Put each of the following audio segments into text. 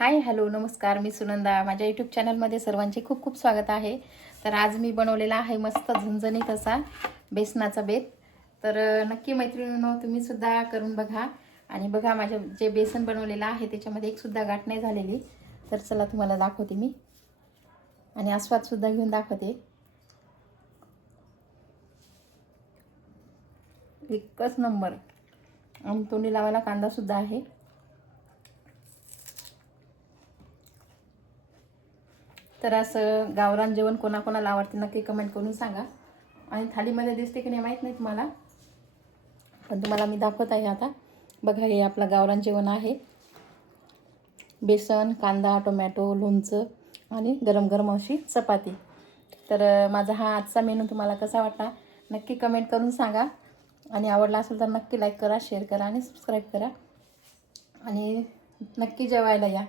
हाय hello नमस्कार मी सुनंदा. माझ्या YouTube चॅनलमध्ये सर्वांचे खूप खूप स्वागत आहे. तर आज मी बनवलेला आहे मस्त झणझणीत असा बेसनाचा बेत. तर नक्की मैत्रिणींनो तुम्ही सुद्धा करून बघा. आणि बघा माझ्या जे बेसन बनवलेलं आहे त्याच्यामध्ये एकसुद्धा गाठ नाही झालेली. तर चला तुम्हाला दाखवते मी. आणि आस्वादसुद्धा घेऊन दाखवते. एकच नंबर. आणि तोंडी लावायला कांदासुद्धा आहे. तर असं गावरान जेवण कोणाकोणाला आवडते नक्की कमेंट करून सांगा. आणि थालीमध्ये दिसते की नाही माहीत नाही तुम्हाला. पण तुम्हाला मी दाखवत आहे आता. बघा हे आपलं गावरान जेवण आहे. बेसन कांदा टोमॅटो लोणचं आणि गरम गरम अशी चपाती. तर माझा हा आजचा मेनू तुम्हाला कसा वाटला नक्की कमेंट करून सांगा. आणि आवडला असेल तर नक्की लाईक करा शेअर करा आणि सबस्क्राईब करा. आणि नक्की जेवायला या.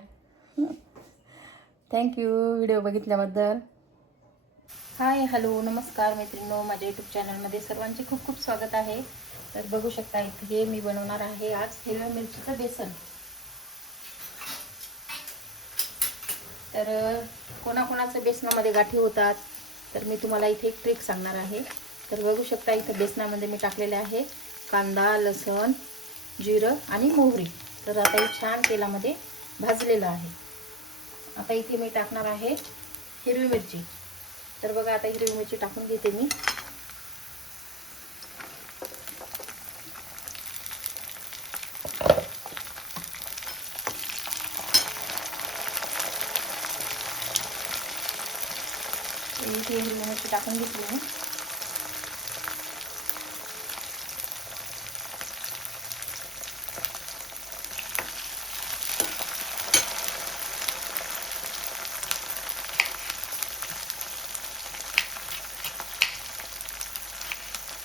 थँक्यू व्हिडिओ बघितल्याबद्दल. हाय हॅलो नमस्कार मैत्रिणो माझ्या यूट्यूब चॅनलमध्ये सर्वांचे खूप खूप स्वागत आहे. तर बघू शकता इथे मी बनवणार आहे आज हिरव्या मिरचीचं बेसन. तर कोणाकोणाचं बेसनामध्ये गाठी होतात तर मी तुम्हाला इथे एक ट्रिक सांगणार आहे. तर बघू शकता इथं बेसनामध्ये मी टाकलेले आहे कांदा लसण जिरं आणि मोहरी. तर आता हे छान तेलामध्ये भाजलेलं आहे. आता इथे मी टाकणार आहे हिरवी मिरची. तर बघा आता हिरवी मिरची टाकून घेते मी. इथे हिरवी मिरची टाकून घेतली मी.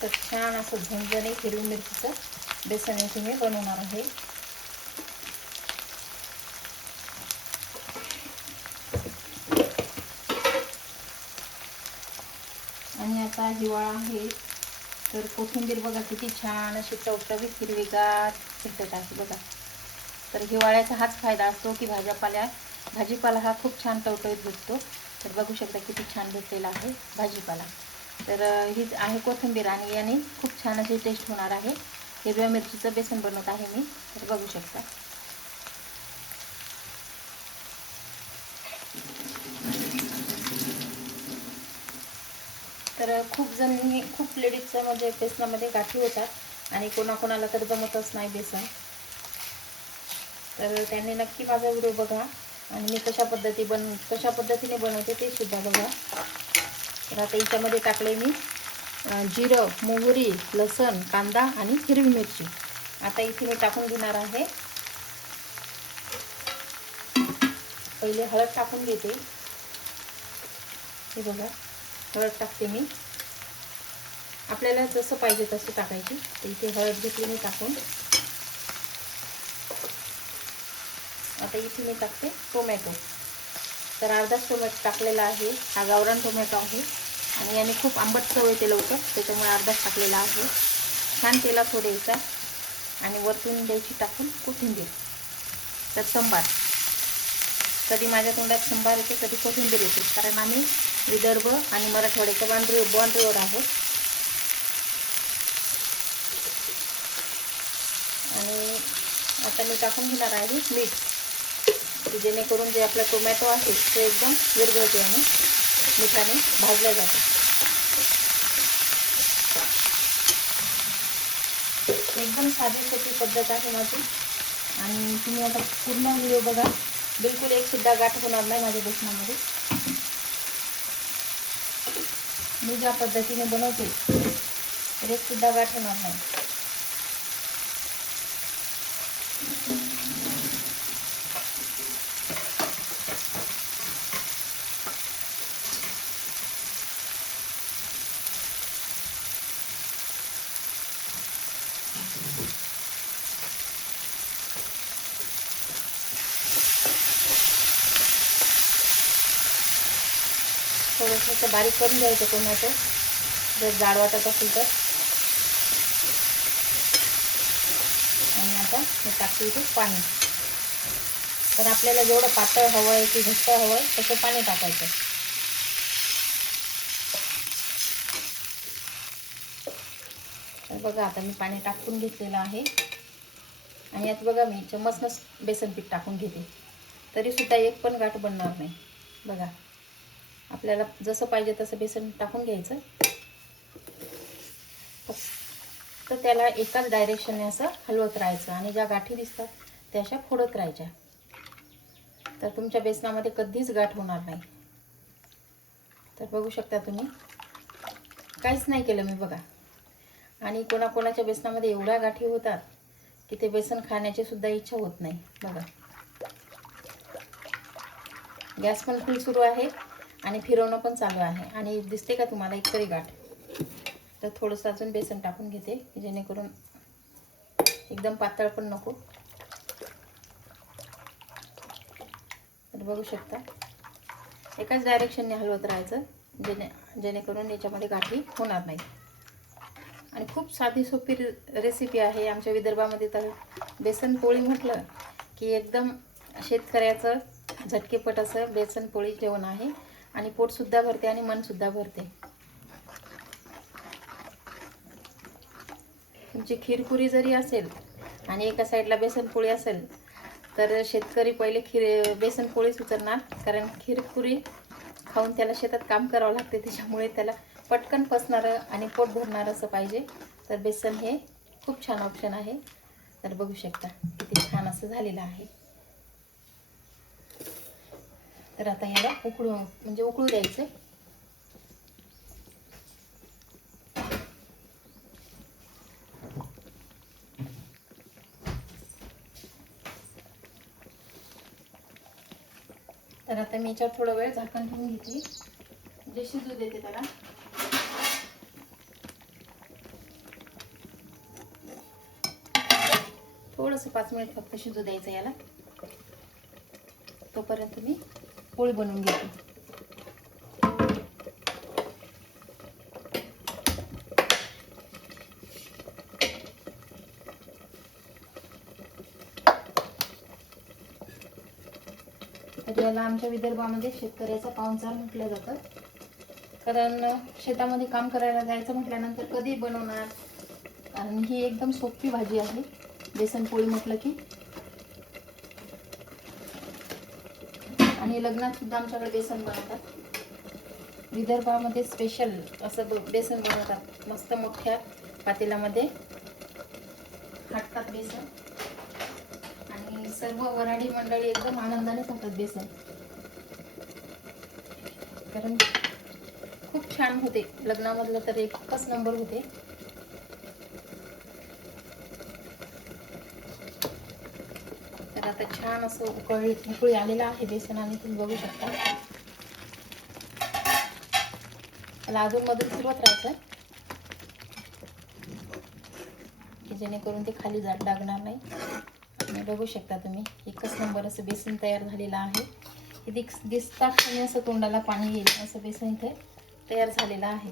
तर छान असं झणझणीत हिरवी मिरचीचं बेसन इथे मी बनवणार आहे. आणि आता हिवाळा आहे तर कोथिंबीर बघा किती छान अशी टवटवीत हिरवीगार फिरत आहे बघा. तर हिवाळ्याचा हाच फायदा असतो की भाज्यापाल्या भाजीपाला हा खूप छान टवटवीत भेटतो. तर बघू शकता किती छान भेटलेला आहे भाजीपाला. तर हीच आहे कोथिंबीर आणि याने खूप छान अशी टेस्ट होणार आहे. हिरव्या मिरचीचं बेसन बनवत आहे मी. तर बघू शकता. तर खूप जणी खूप लेडीजचं म्हणजे बेसनामध्ये गाठी होतात आणि कोणाकोणाला तर जमतच नाही बेसन. तर त्यांनी नक्की माझा व्हिडिओ बघा आणि मी कशा पद्धती बन कशा पद्धतीने बनवते ते सुद्धा बघा. तर आता याच्यामध्ये टाकले मी जिरं मोहरी लसण कांदा आणि हिरवी मिरची. आता इथे मी टाकून घेणार आहे. पहिले हळद टाकून घेते. हे बघा हळद टाकते मी. आपल्याला जसं पाहिजे तसं टाकायची. तर इथे हळद घेतली मी टाकून. आता इथे मी टाकते टोमॅटो. तर अर्धाच टोमॅटो टाकलेला आहे. हा गावरान टोमॅटो आहे. आणि याने खूप आंबट चव येते लवकर त्याच्यामुळे अर्धाच टाकलेला आहे. छान तेला सोडायचा आणि वरतून द्यायची टाकून कोथिंबीर. तर संबार. कधी माझ्या तोंडात संबार येते कधी कोथिंबीर येते. कारण आम्ही विदर्भ आणि मराठवाड्याच्या बांधरी बांधरीवर आहोत. आणि आता मी टाकून घेणार आहे मीठ. की जेणेकरून जे आपला टोमॅटो आहे तो एकदम विरघळते आणि मिठाने भाजला जातो. एकदम साधी सोपी पद्धत आहे माझी. आणि तुम्ही आता पूर्ण व्हिडिओ बघा. बिलकुल एक सुद्धा गाठ होणार नाही माझ्या बेसनामध्ये मी ज्या पद्धतीने बनवते तर गाठ होणार नाही थोडंसं असं बारीक करून घ्यायचं टोमॅटो जर जाड वाटत असेल तर. आणि आता मी टाकते इथे पाणी. तर आपल्याला जेवढं पातळ हवं आहे की घट्ट हवं आहे तसं पाणी टाकायचं. तर बघा आता मी पाणी टाकून घेतलेलं आहे. आणि यात बघा मी चम्मचनंच बेसन पीठ टाकून घेते. तरीसुद्धा एक पण गाठ बनणार नाही. बघा. आपल्याला जसं पाहिजे तसं बेसन टाकून घ्यायचं. तर त्याला एकाच डायरेक्शनने असं हलवत राहायचं आणि ज्या गाठी दिसतात त्या अशा फोडत राहायच्या. तर तुमच्या बेसनामध्ये कधीच गाठ होणार नाही. तर बघू शकता तुम्ही काहीच नाही केलं मी बघा. आणि कोणाकोणाच्या बेसनामध्ये एवढ्या गाठी होतात की ते बेसन खाण्याची सुद्धा इच्छा होत नाही बघा. गॅस पण फुल सुरू आहे. आणि फिरवणं पण चालू आहे. आणि दिसते का तुम्हाला एक तरी गाठ? तर थोडंसं अजून बेसन टाकून घेते की जेणेकरून एकदम पातळ पण नको. तर बघू शकता. एकाच डायरेक्शनने हलवत राहायचं जेणे जेणेकरून याच्यामध्ये गाठी होणार नाही. आणि खूप साधी सोपी रेसिपी आहे. आमच्या विदर्भामध्ये तर बेसन पोळी म्हटलं की एकदम शेतकऱ्याचं झटकेपट असं बेसन पोळी जेवण आहे. आणि पोटसुद्धा भरते आणि मनसुद्धा भरते. तुमची खीरपुरी जरी असेल आणि एका साईडला बेसनपोळी असेल तर शेतकरी पहिले खीर बेसनपोळीच उचलणार कारण खीरपुरी खाऊन त्याला शेतात काम करावं लागते त्याच्यामुळे त्याला पटकन पसणारं आणि पोट भरणारं असं पाहिजे. तर बेसन हे खूप छान ऑप्शन आहे. तर बघू शकता किती छान असं झालेलं आहे. तर आता याला उकळू म्हणजे उकळू द्यायचं. तर आता मी याच्यावर थोडा वेळ झाकण ठेवून घेतली जे शिजू देते त्याला. थोडंसं पाच मिनिट फक्त शिजू द्यायचं याला. तोपर्यंत मी पोळी बनवून घेते. याला आमच्या विदर्भामध्ये शेतकऱ्याचा पाहुणचार म्हटलं जातं. कारण शेतामध्ये काम करायला जायचं म्हटल्यानंतर कधी बनवणार? आणि ही एकदम सोपी भाजी आहे. बेसन पोळी म्हटलं की आणि लग्नात सुद्धा आमच्याकडे बेसन बनवतात. विदर्भामध्ये स्पेशल असं बेसन बनवतात. मस्त मोठ्या पातेल्यामध्ये. हाटतात बेसन. आणि सर्व वराडी मंडळी एकदम आनंदाने खातात बेसन. कारण खूप छान होते. लग्नामधलं तर एकच नंबर होते. तर आता छान असं उकळी उकळी आलेलं आहे बेसन आणि तुम्ही बघू शकता. त्याला अजून मधून फिरवत राहायचं की जेणेकरून ते खाली जाड लागणार नाही. आणि बघू शकता तुम्ही एकच नंबर असं बेसन तयार झालेलं आहे. दिस दिसता क्षणी असं तोंडाला पाणी येईल असं बेसन इथे तयार झालेलं आहे.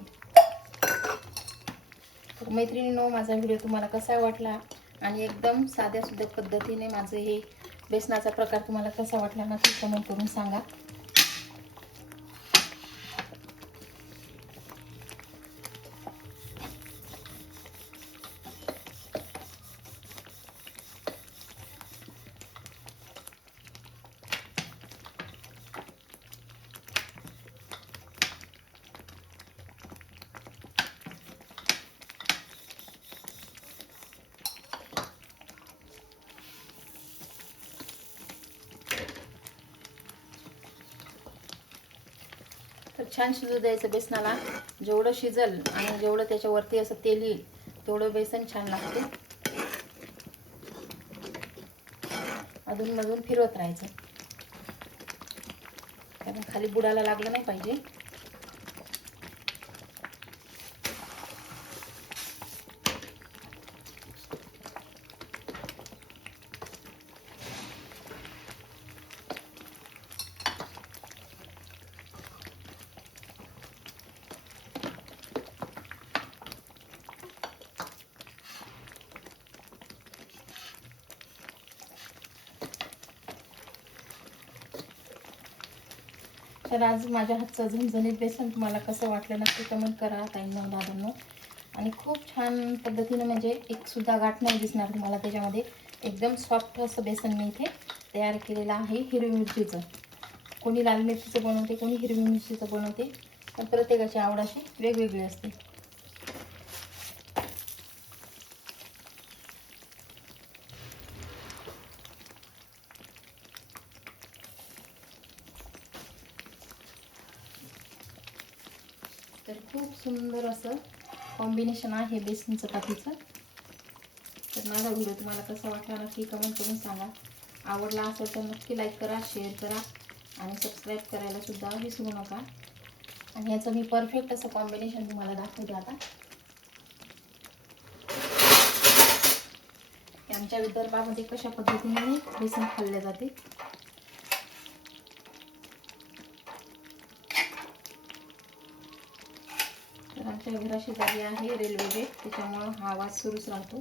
तर मैत्रिणीनो माझा व्हिडिओ तुम्हाला कसा वाटला? आणि एकदम साध्या सुद्धा पद्धतीने माझं हे बेसनाचा प्रकार तुम्हाला कसा वाटला नक्की कमेंट करून सांगा. छान शिजू द्यायचं बेसनाला. जेवढं शिजल आणि जेवढं त्याच्यावरती असं तेल येईल तेवढं बेसन छान लागते. अधूनमधून फिरवत राहायचं. कारण खाली बुडाला लागलं नाही पाहिजे. तर आज माझ्या हातचं झणझणीत बेसन. तुम्हाला कसं वाटलं नक्की कमेंट करा ताईंनो दादांनो. आणि खूप छान पद्धतीनं म्हणजे एकसुद्धा गाठ नाही दिसणार तुम्हाला त्याच्यामध्ये. एकदम सॉफ्ट असं बेसन मी इथे तयार केलेलं आहे हिरवी मिरचीचं. कोणी लाल मिरचीचं बनवते कोणी हिरवी मिरचीचं बनवते. पण प्रत्येकाची आवड अशी वेगवेगळी असते तर खूप सुंदर असं कॉम्बिनेशन आहे बेसन चपातीचं तर माझा व्हिडिओ तुम्हाला कसा वाटला नक्की कमेंट करून सांगा. आवडला असेल तर नक्की लाईक करा शेअर करा आणि सबस्क्राईब करायलासुद्धा विसरू नका. आणि याचं मी परफेक्ट असं कॉम्बिनेशन तुम्हाला दाखवते आता. आमच्या विदर्भामध्ये कशा पद्धतीने बेसन खाल्ले जाते? आमच्या घराशेजारी आहे रेल्वे गेट त्याच्यामुळं हा आवाज सुरूच राहतो.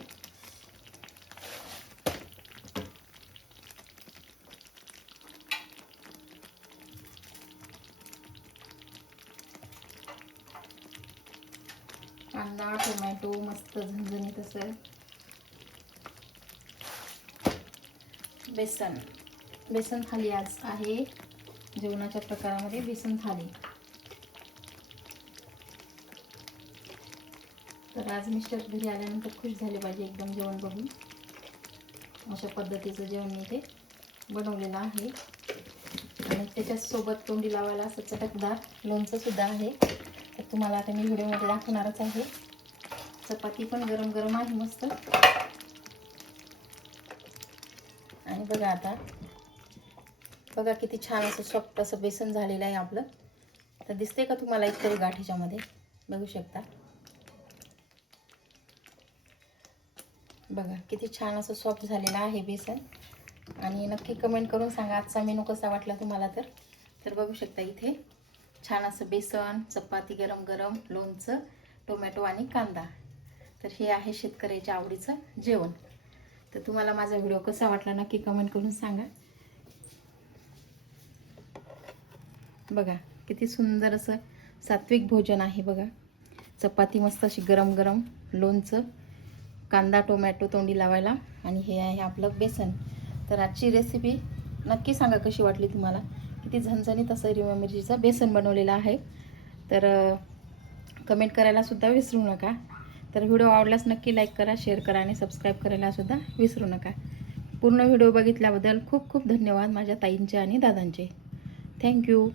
कांदा टोमॅटो मस्त झणझणीत असं. बेसन. बेसन थाली आज आहे. जेवणाच्या प्रकारामध्ये बेसन थाली. तर आज मिस्टर घरी आल्यानंतर खुश झाले पाहिजे एकदम जेवण बघून अशा पद्धतीचं जेवण मी ते बनवलेलं आहे. आणि त्याच्यासोबत तोंडी लावायला असं चटकदार लोणचंसुद्धा आहे. तर तुम्हाला आता मी व्हिडिओमध्ये दाखवणारच आहे. चपाती पण गरम गरम आहे मस्त. आणि बघा आता बघा किती छान असं सॉफ्ट असं बेसन झालेलं आहे आपलं. तर दिसते का तुम्हाला इतकरी गाठीच्यामध्ये? बघू शकता. बघा किती छान असं सॉफ्ट झालेलं आहे बेसन. आणि नक्की कमेंट करून सांगा आजचा मेनू कसा वाटला तुम्हाला तर? तर बघू शकता इथे छान असं बेसन चपाती गरम गरम लोणचं टोमॅटो आणि कांदा. तर हे आहे शेतकऱ्याच्या आवडीचं जेवण. तर तुम्हाला माझा व्हिडिओ कसा वाटला नक्की कमेंट करून सांगा. बघा किती सुंदर असं सात्विक भोजन आहे बघा. चपाती मस्त अशी गरम गरम लोणचं कांदा टोमॅटो तोंडी लावायला. आणि हे आहे आपलं बेसन. तर आजची रेसिपी नक्की सांगा कशी वाटली तुम्हाला? किती झणझणीत असं हिरव्या मिरचीचं बेसन बनवलेलं आहे. तर कमेंट करायलासुद्धा विसरू नका. तर व्हिडिओ आवडल्यास नक्की लाईक करा शेअर करा आणि सबस्क्राईब करायलासुद्धा विसरू नका. पूर्ण व्हिडिओ बघितल्याबद्दल खूप खूप धन्यवाद माझ्या ताईंचे आणि दादांचे. थँक्यू